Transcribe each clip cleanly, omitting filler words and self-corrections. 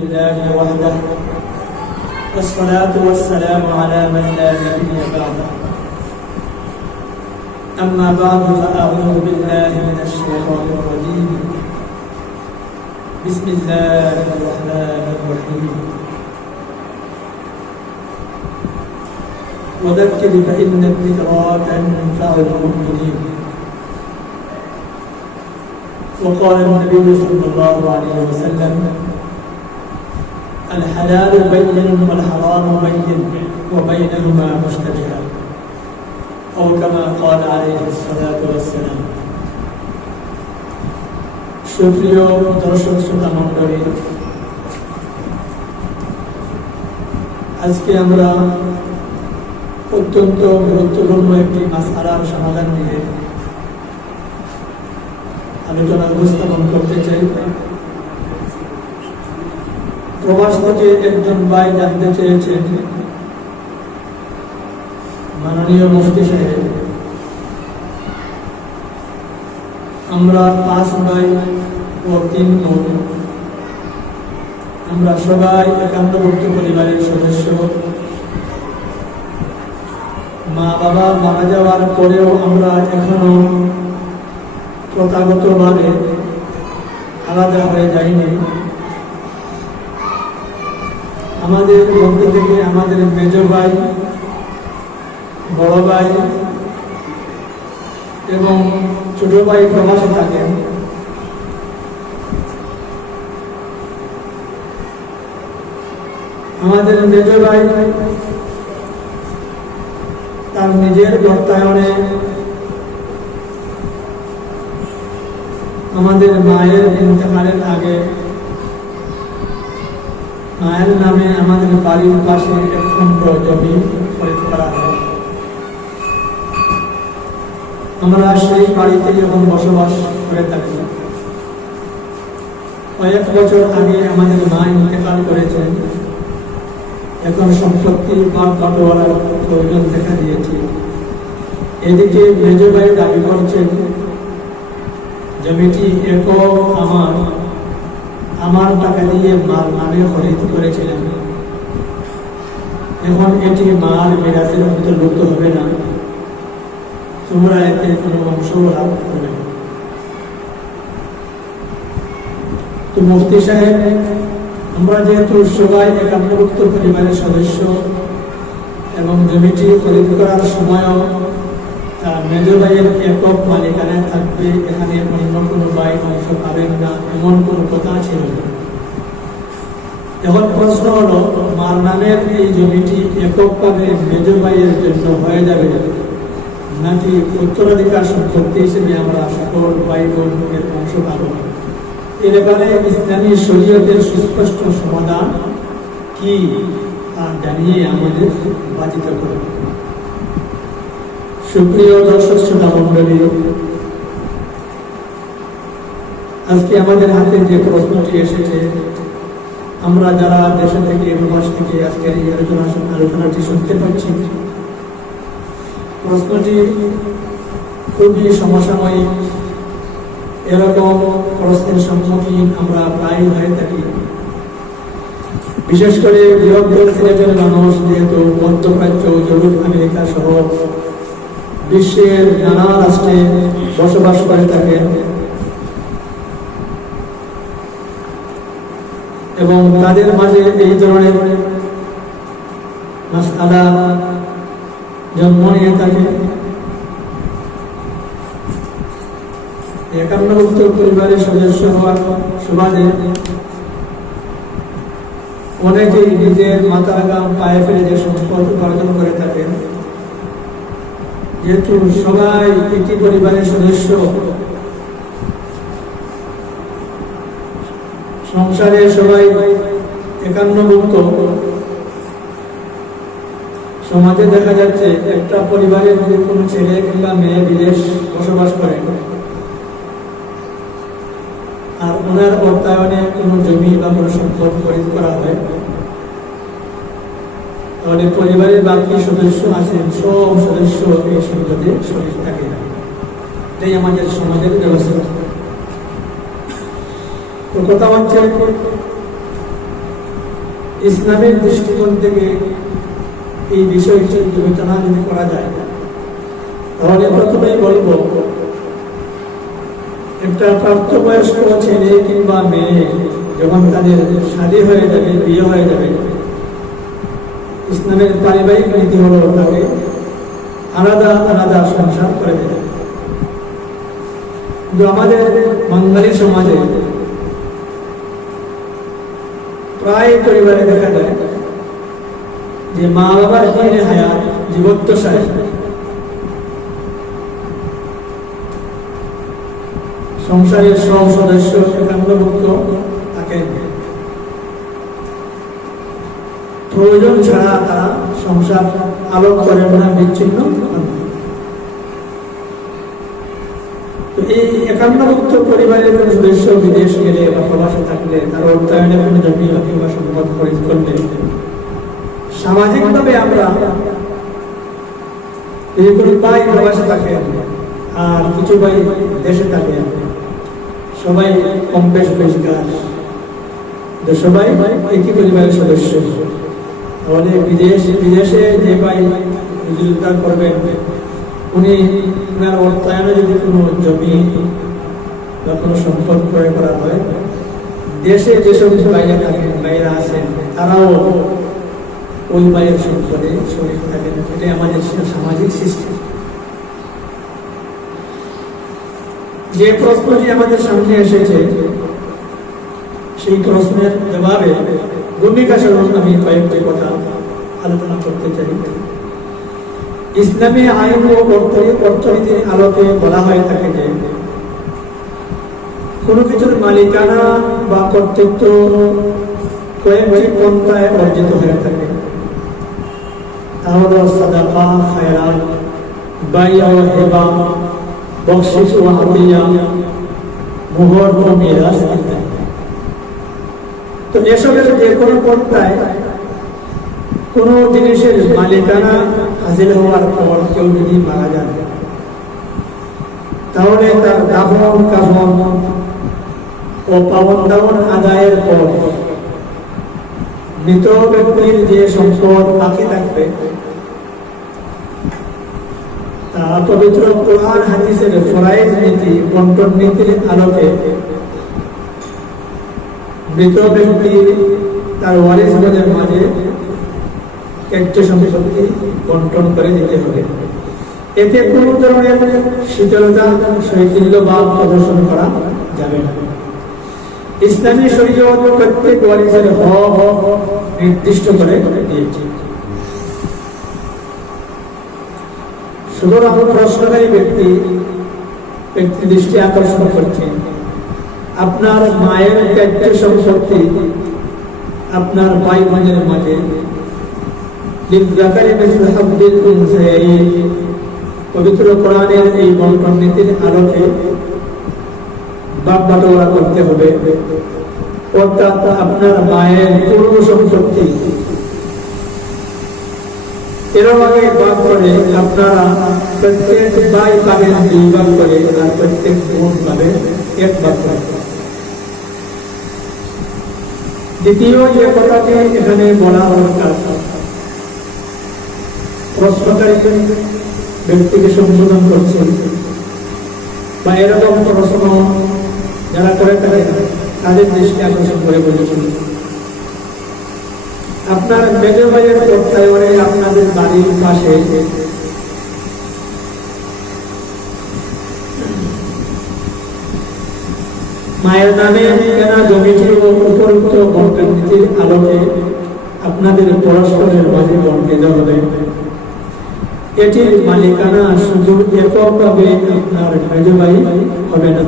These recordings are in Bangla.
لله وحده والصلاة والسلام على من لا نبي بعده أما بعد فأعوذ بالله من الشيطان الرجيم بسم الله الرحمن الرحيم وذكر فإن الذكرى تنفع المؤمنين وقال النبي صلى الله عليه وسلم الحلال بين والحرام بين وبينهما مشتبهات أو كما قال عليه الصلاة والسلام সুপ্রিয় দর্শক শ্রোতা মণ্ডলী, আজকে আমরা অত্যন্ত গুরুত্বপূর্ণ একটি মাসআলার সমাধান নিয়ে আলোচনা উপস্থাপন করতে চাই। প্রবাস থেকে একজন ভাই জানতে চেয়েছেন, মাননীয় মুফতি সাহেব, আমরা 5 ভাই ও 3 বোন, আমরা সবাই একান্নভুক্ত পরিবারের সদস্য। মা বাবা মারা যাওয়ার পরেও আমরা এখনো প্রথাগতভাবে আলাদা হয়ে যাইনি। আমাদের মধ্যে থেকে আমাদের মেজ ভাই, বড় ভাই এবং ছোট ভাই প্রবাসে থাকেন। আমাদের মেজ ভাই তার নিজের অর্থায়নে আমাদের মায়ের ইন্তেকালের আগে মায়ের নামে আমাদের বাড়ির পাশে এক খণ্ড জমি খরিদ করা হয়। আমরা সেই বাড়িতে এখন বসবাস করে থাকি। কয়েক বছর আগে আমাদের মা ইন্তেকাল করেছেন। এখন সম্পত্তির ভাগ বাটোয়ারার প্রয়োজন দেখা দিয়েছে। এদিকে মেজ ভাই দাবি করছেন জমিটি একক আমার টাকা দিয়ে মার নামে খরিদ করেছিলেন, এখন এটি মার মিরাসের অন্তর্ভুক্ত হবে না, তোমরা এতে কোনো অংশ লাভ করবে না। তো মুফতি সাহেব, আমরা যেহেতু সবাই একান্নভুক্ত পরিবারের সদস্য এবং জমিটি খরিদ করার সময়ও মেজ ভাইয়ের একক মালিকানায় থাকবে, এখানে অন্য কোনো ভাই অংশ পাবেন না, এমন কোনো কথা ছিল না। এখন প্রশ্ন হলো, মার নামের এই জমিটি এককভাবে মেজ ভাইয়ের জন্য হয়ে যাবে নাকি উত্তরাধিকার সম্পত্তি হিসেবে আমরা সকল ভাই বোন এর অংশ পাব? এ ব্যাপারে ইসলামী শরীয়তের সুস্পষ্ট সমাধান কি তা জানিয়ে আমাদের বাধিত করে। সুপ্রিয় দর্শক শ্রোতা মণ্ডলী, আজকে আমাদের হাতে যে প্রশ্নটি এসেছে, আমরা যারা দেশে থেকে প্রবাস থেকে আজকের এই আলোচনাটি শুনতে পাচ্ছি, প্রশ্নটি খুবই সমসাময়িক। এরকম প্রশ্নের সম্মুখীন আমরা প্রায় হয়ে থাকি। বিশেষ করে বৃহত্তর সিলেটের মানুষ যেহেতু মধ্যপ্রাচ্য, ইউরোপ, আমেরিকা সহ বিশ্বের নানা রাষ্ট্রে বসবাস করে থাকেন এবং তাদের মাঝে এই ধরনের মাসআলা জন্ম নিয়ে থাকে। একান্নভুক্ত পরিবারের সদস্য হওয়ার সুবাদে অনেকেই নিজের মাথার ঘাম পায়ে ফেলে যে সম্পদ উপার্জন করে থাকেন, যেহেতু সবাই একটি পরিবারের সদস্য, সংসারে সবাই একান্নভুক্ত, সমাজে দেখা যাচ্ছে একটা পরিবারের যদি কোনো ছেলে কিংবা মেয়ে বিদেশ বসবাস করে আর ওনার অর্থায়নে কোনো জমি বা কোনো সম্পদ খরিদ করা হয়, তাহলে পরিবারের বাকি সদস্য আছেন, সব সদস্য এই সম্পদে শরীর থাকে। এটাই আমাদের সমাজের ব্যবস্থা। তো কথা হচ্ছে ইসলামের দৃষ্টিকোণ থেকে এই বিষয়টি বিবেচনা যদি করা যায়, তাহলে প্রথমেই বলবো, একটা প্রাপ্তবয়স্ক ছেলে কিংবা মেয়ে যখন তাদের শাদী হয়ে যাবে, বিয়ে হয়ে যাবে, ইসলামের পারিবারিক নীতি হলো তাকে আলাদা আলাদা সংসার করে দেবে। কিন্তু আমাদের বাঙালি সমাজে প্রায় পরিবারে দেখা যায় যে মা বাবার দিনে হায়াত জীবদ্দশায় সংসারের সব সদস্য একান্তভুক্ত থাকেন, প্রয়োজন ছাড়া তারা সংসার আলোক করেন না, বিচ্ছিন্ন হন। এই একান্তভুক্ত পরিবারের কোন সদস্য বিদেশ গেলে বা প্রবাসে থাকলে, তার অর্থায়নে কোনো জমি কিংবা সম্পদ খরিদ করলে সামাজিকভাবে আমরা এই কোনো ভাই প্রবাসে থাকে আর কিছু ভাই দেশে থাকে, সবাই কম বেশ বেশিকার, সবাই একই পরিবারের সদস্য। তাহলে বিদেশে যে ভাই রোজগার করবেন, উনি ওনার অর্থায়নে যদি কোনো জমি বা কোনো সম্পদ ক্রয় করা হয়, দেশে যেসব বাইরা আছেন তারাও ওই ভাইয়ের সম্পদে শরীর থাকেন। এটাই আমাদের সামাজিক সিস্টেম। যে প্রশ্নটি আমাদের সামনে এসেছে, সেই প্রশ্নের জবাবে ভূমিকা স্বরূপ আমি কয়েকটি কথা আলোচনা করতে চাই। ইসলামী আইন ও অর্থনীতির আলোকে বলা হয়ে থাকে যে কোনো কিছুর মালিকানা বা কর্তৃত্ব কয়েকটি পন্থায় অর্জিত হয়ে থাকে। তাহলে সাদাকা, খায়রাত, বাইআ ও হিবা, বকশিশ ও হাদিয়া, মোহর ও মিরাস ইত্যাদি। তো এসবের যে কোনো পন্থায় কোনো জিনিসের মালিকানা হাসিল হওয়ার পর কেউ যদি মারা যান, তাহলে তার দাফন কাফন ও পাবন দাফন আদায়ের পর মৃত ব্যক্তির যে সম্পদ বাকি থাকবে, তা পবিত্র কোরআন হাদিসের ফরায়েজ নীতি, বন্টন নীতির আলোকে মৃত ব্যক্তি তার ওয়ারিসদের মাঝে একটি সম্পত্তি বন্টন করে দিতে হবে। এতে কোন ধরনের শীতলতা, শৈথিল্য বা প্রদর্শন করা যাবে না। ইসলামী শরীয়ত প্রত্যেক ওয়ারিসের হক নির্দিষ্ট করে দিয়েছে। সুতরাং প্রশ্নকারী ব্যক্তি দৃষ্টি আকর্ষণ করছে, আপনার মায়ের ত্যায্য সম্পত্তি আপনার ভাই বোনের মাঝে পবিত্র কোরআনের এই বন্টন নীতির আলোকে বাপ বাটোয়ারা করতে হবে। অর্থাৎ আপনার মায়ের পূর্ণ সম্পত্তি এর আগে ভাগ করে আপনারা প্রত্যেক ভাই পাবেন 2 ভাগ করে, আর প্রত্যেক বোন পাবেন 1 ভাগ করে। দ্বিতীয় যে কথাটি এখানে বলা দরকার, প্রশ্নকারী ব্যক্তিকে সম্বোধন করছে বা এরকম প্রশ্ন যারা করে থাকে তাদের দৃষ্টি আকর্ষণ করে বলেছিল, আপনার মেজ ভাইয়ের অর্থায়নে আপনাদের বাড়ির পাশে মায়ের নামে কেনা জমিটি ও উপযুক্ত বন্টন নীতির আলোকে আপনাদের পরস্পরের মাঝে বন্টিত হবে। এটির মালিকানা শুধু এককভাবে আপনার মেজ ভাই হবে না,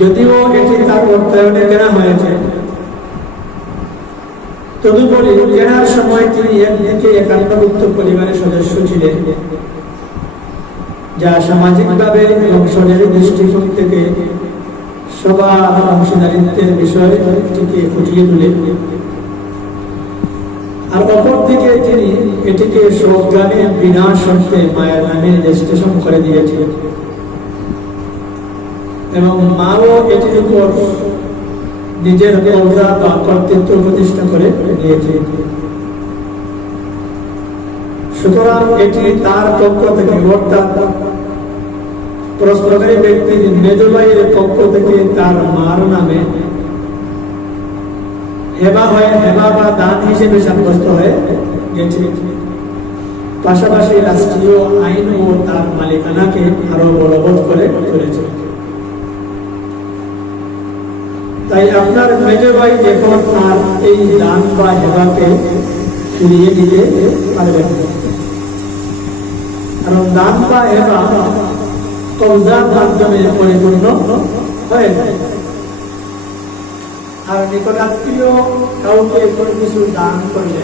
যদিও এটি তার অর্থায়নে কেনা হয়েছে, তদুপরি কেনার সময় তিনি একদিকে একান্তভুক্ত পরিবারের সদস্য ছিলেন, যা সামাজিকভাবে এবং শরীর দৃষ্টিকোণ থেকে সবার অংশীদারিত্বের বিষয়টিকে ফুটিয়ে তুলে, আর অপরদিকে তিনি এটিকে সজ্ঞানে বিনা শর্তে মায়ের নামে রেজিস্ট্রেশন করে দিয়েছিলেন। এবং মাও এটির উপর নিজের কবজা বা কর্তৃত্ব প্রতিষ্ঠা করে নিয়েছে। সুতরাং এটি তার পক্ষ থেকে, অর্থাৎ প্রশ্নকারী ব্যক্তির মেজ ভাইয়ের পক্ষ থেকে তার মার নামে হেবা বা দান হিসেবে সাব্যস্ত হয়ে গেছে। পাশাপাশি রাষ্ট্রীয় আইন ও তার মালিকানাকে আরো বলবৎ করে চলেছে। তাই আপনার মেজ ভাই এখন আর এই দান বা হেবাকে ফিরিয়ে দিতে পারবেন, কারণ দান বা হেবা কবজার মাধ্যমে পরিপূর্ণ হয়ে যায়। আর নিকটাত্মীয় কাউকে কোনো কিছু দান করলে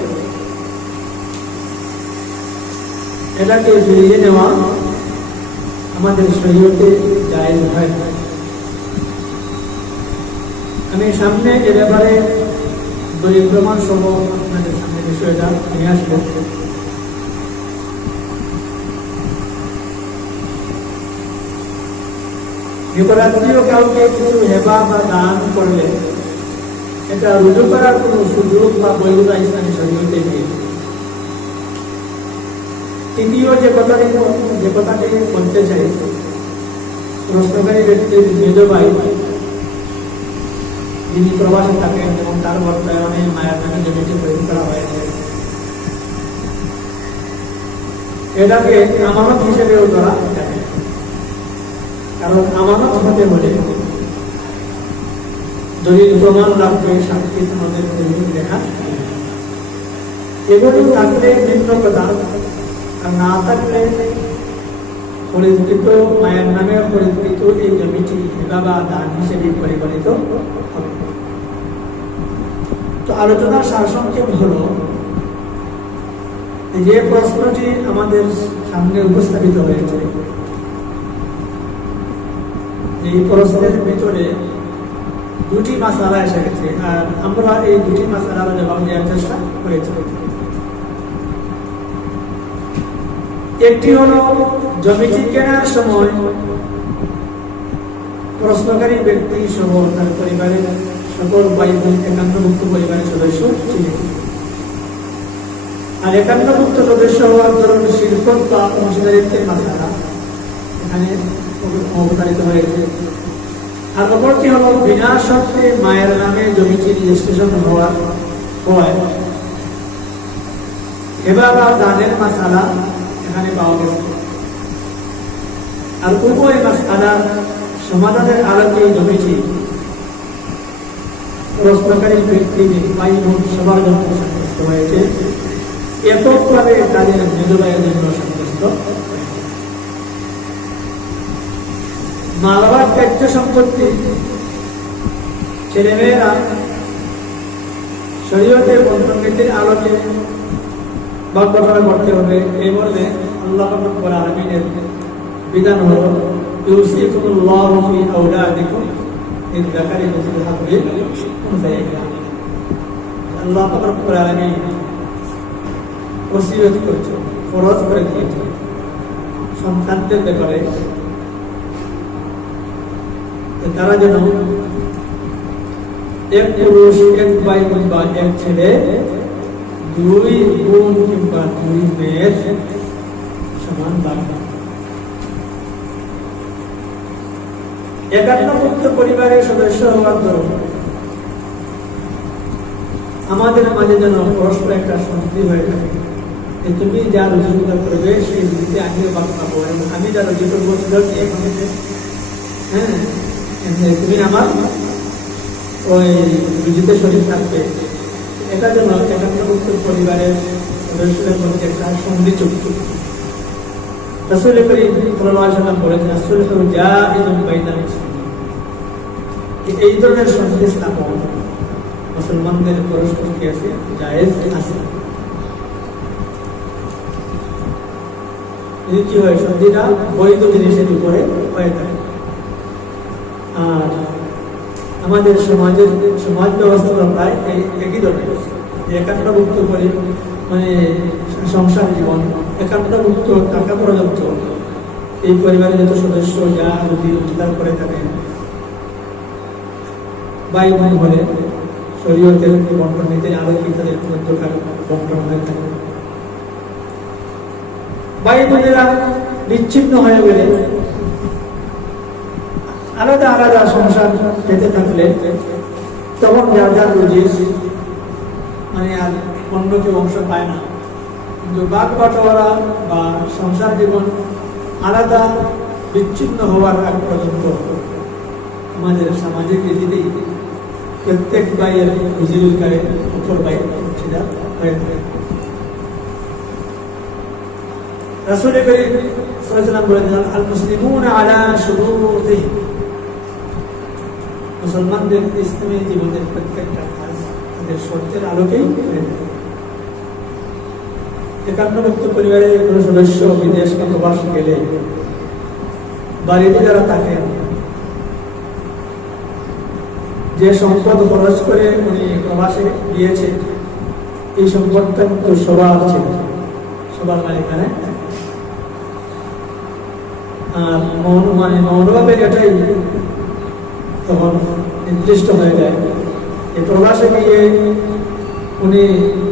এটাকে ফিরিয়ে নেওয়া আমাদের শরীয়তে জায়েজ হয়। আমি সামনে এ ব্যাপারে দলিল প্রমাণ সহ আপনাদের সামনে বিষয়টা নিয়ে আসবো। নিকটাত্মীয় কাউকে কিছু হেবা বা দান করলে এটা রুজু করার কোনো সুযোগ বা বৈধতা ইসলামী শরীয়তে নেই। তৃতীয় যে কথাটি বলতে চাই, প্রশ্নকারী ব্যক্তির মেজ ভাই যিনি প্রবাসে থাকেন এবং তার বর্তমানে মায়ের নামে জমিটি তৈরি করা হয়েছে, এটাকে আমানত হিসেবেও ধরা যায়। কারণ আমানত হতে হলে দলিল প্রমাণ লাগবে, সাক্ষী সনদের লেখা, এগুলো থাকলে নিম্ন কথা, আর না থাকলে পরিচিত মায়ের নামে পরিচিত এই জমিটি হেবা বা দান হিসেবে পরিগণিত হবে। তো আলোচনার সারসংক্ষেপ হলো, যে প্রশ্নটি আমাদের সামনে উপস্থাপিত হয়েছে, এই প্রশ্নের ভিতরে দুটি মাসালা এসে গেছে, আর আমরা এই দুটি মাসালার জবাব দেওয়ার চেষ্টা করেছি। একটি হলো, জমিটি কেনার সময় প্রশ্নকারী ব্যক্তি সহ তার পরিবারের সকল ভাই বোন একান্তভুক্ত পরিবারের সদস্য ছিলেন। আর একান্তভুক্ত সদস্য হওয়ার ধরুন শিরকত বা অংশীদারিত্বের মাসালা এখানে অবতারিত হয়েছে। আর অপরটি হলো, বিনা শর্তে মায়ের নামে জমিটি রেজিস্ট্রেশন হওয়ায় হেবা বা দানের মাসালা এখানে পাওয়া গেছে। আর উভয় মাসালা সমাধানের আলোকে জমিটি প্রশ্নকারী ব্যক্তি ভাই বোন সবার জন্য সাব্যস্ত হয়েছে, এককভাবে তাদের মেজ ভাইয়ের জন্য সাব্যস্ত। মা বাবার ত্যায্য সম্পত্তি ছেলেমেয়েরা শরীয়তের বন্ধনবিধির আলোকে ভাগ-বটোয়ারা করতে হবে। এই মর্মে আল্লাহ রাব্বুল আলামিনের বিধান হলো, ইউসিকুমুল্লাহু ফি আওলাদিকুম লিয-যাকারি মিসলু হায্জিল উনসায়াইন। আল্লাহ রাব্বুল আলামিন ওসিয়ত করেছেন, ফরজ করে দিয়েছেন সন্তানদের ব্যাপারে, তারা যেন এক পুরুষ, এক ভাই কিংবা এক ছেলে, দুই বোন কিংবা দুই মেয়ের সমান ভাগ। একান্নভুক্ত পরিবারের সদস্য হওয়ার দরুন আমাদের মাঝে যেন পরস্পর একটা শান্তি হয়ে থাকে। তুমি যা রুজিটা করবে সেই রুজিতে আমিও ভাগ পাবো, এবং আমি যা রুজি করবো হ্যাঁ তুমি আমার ওই রুজিতে শরীর থাকবে। এটা যেন একান্নভুক্ত পরিবারের সদস্যদের মধ্যে একটা সন্ধি চুক্তি। রাসূল করিম সাল্লাল্লাহু আলাইহি ওয়াসাল্লাম বলেছেন, আসলহু জাইজুন বাইনাল মুসলিমিন। এই ধরনের সন্ধি স্থাপন মুসলমানদের পরস্পর কাছে জায়েজ আছে। যদি কি হয়, সন্ধিটা বৈধ জিনিসের উপরে হয়ে থাকে। আর আমাদের সমাজ ব্যবস্থা প্রায় একই ধরনের, একান্নভুক্ত করে মানে সংসার জীবন, একান্নভুক্ত টাকা পর্যন্ত এই পরিবারের যত সদস্য যা যদি উদ্ধার করে থাকেন ভাই বোন হলে শরীয়তের বন্টন নিতে আলোকিত তাদের মধ্যকার বন্টন হয়ে থাকে। ভাই বোনেরা বিচ্ছিন্ন হয়ে গেলে আলাদা আলাদা সংসার পেতে থাকলে তখন যার যার রুজি মানে আর অন্য কেউ অংশ পায় না। কিন্তু বাঘ বাটোয়ারা বা সংসার জীবন আলাদা বিচ্ছিন্ন হওয়ার আগ পর্যন্ত আমাদের সামাজিক রীতিতেই প্রত্যেক ভাইয়ের রুজি রোজগারে অপর ভাই অংশীদার হয়ে থাকে। রাসূল করিম সাল্লাল্লাহু আলাইহি ওয়াসাল্লাম বলেছেন, আল মুসলিমুনা আলা শুরুতিহিম, মুসলমানদের ইসলামী জীবনের প্রত্যেকটা কাজ তাদের শর্তের আলোকেই হয়ে থাকে। একান্নভুক্ত পরিবারের কোনো সদস্য বিদেশ বা প্রবাস গেলে বাড়িতে যারা থাকেন যে সম্পদ খরচ করে উনি প্রবাসে গিয়েছে এই সম্পদটা কিন্তু সবার ছিল, সবার মালিকানায়। আর মৌনভাবে এটাই তখন নির্দিষ্ট হয়ে যায় যে প্রবাসে গিয়ে উনি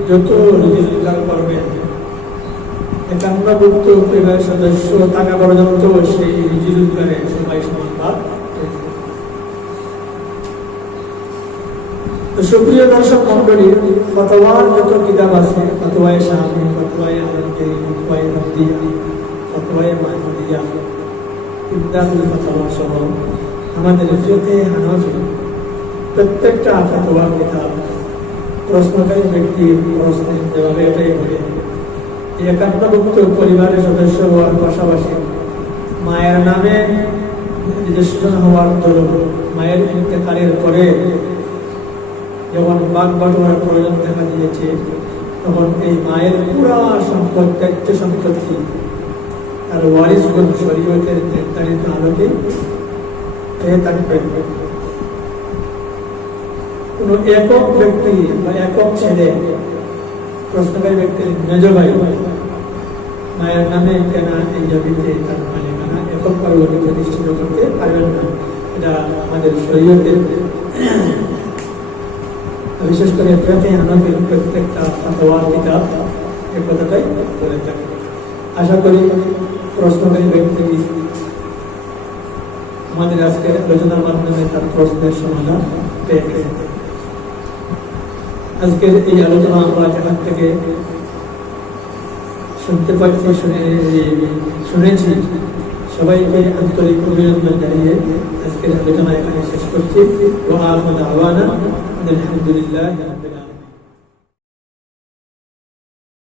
যত রুজি রোজগার করবেন একান্নভুক্ত পরিবারের সদস্য থাকা পর্যন্ত সেই রুজি রোজগারে সবাই সমান ভাগ। তো সুপ্রিয় দর্শক মন্ডলী, ফতোয়ার যত কিতাব আছে, ফতোয়ায়ে শাফি, ফতোয়ায়ে আলমগীর, ফতোয়ায়ে নবদিয়া, ফতোয়ায়ে মাহমুদিয়া, ইমদাদুল ফতোয়া সহ আমাদের ফিকহে হানাফি প্রত্যেকটা ফতোয়ার কিতাব প্রশ্নকারী ব্যক্তির প্রশ্নের জবাবে এটাই বলে যে একান্নভুক্ত পরিবারের সদস্য হওয়ার পাশাপাশি মায়ের নামে রেজিস্ট্রেশন হওয়ার দরুন মায়ের ইন্তেকালের পরে যখন বাঘ বাটোয়ারার প্রয়োজন দেখা দিয়েছে তখন এই মায়ের পুরা সম্পদ দায়িত্ব সম্পত্তি তার ওয়ারিসগণ শরীয়তের নির্ধারিত আলোকে পেয়ে থাকবেন। কোন একক ব্যক্তি বা একক ছেলে প্রশ্নকারী ব্যক্তির মেজ ভাই মায়ের নামে কেনা এই জমিতে তার মালিকানা এককভাবে প্রতিষ্ঠিত করতে পারবেন না। এটা আমাদের শরীয়তের বিশেষ করে ফিকহে হানাফির প্রত্যেকটা ফতোয়ার কিতাব এই কথাটাই বলে থাকে। আশা করি প্রশ্নকারী ব্যক্তি আমাদের আজকের আলোচনার মাধ্যমে তার প্রশ্নের সমাধান পেয়ে গেছে। আজকের এই আলোচনা আমরা যেখান থেকে শুনতে পাচ্ছি শুনেছি সবাইকে আন্তরিক অভিনন্দন জানিয়ে আজকের আলোচনা এখানে শেষ করছি। ওয়া আখিরু দাওয়ানা আলহামদুলিল্লাহি রাব্বিল আলামিন।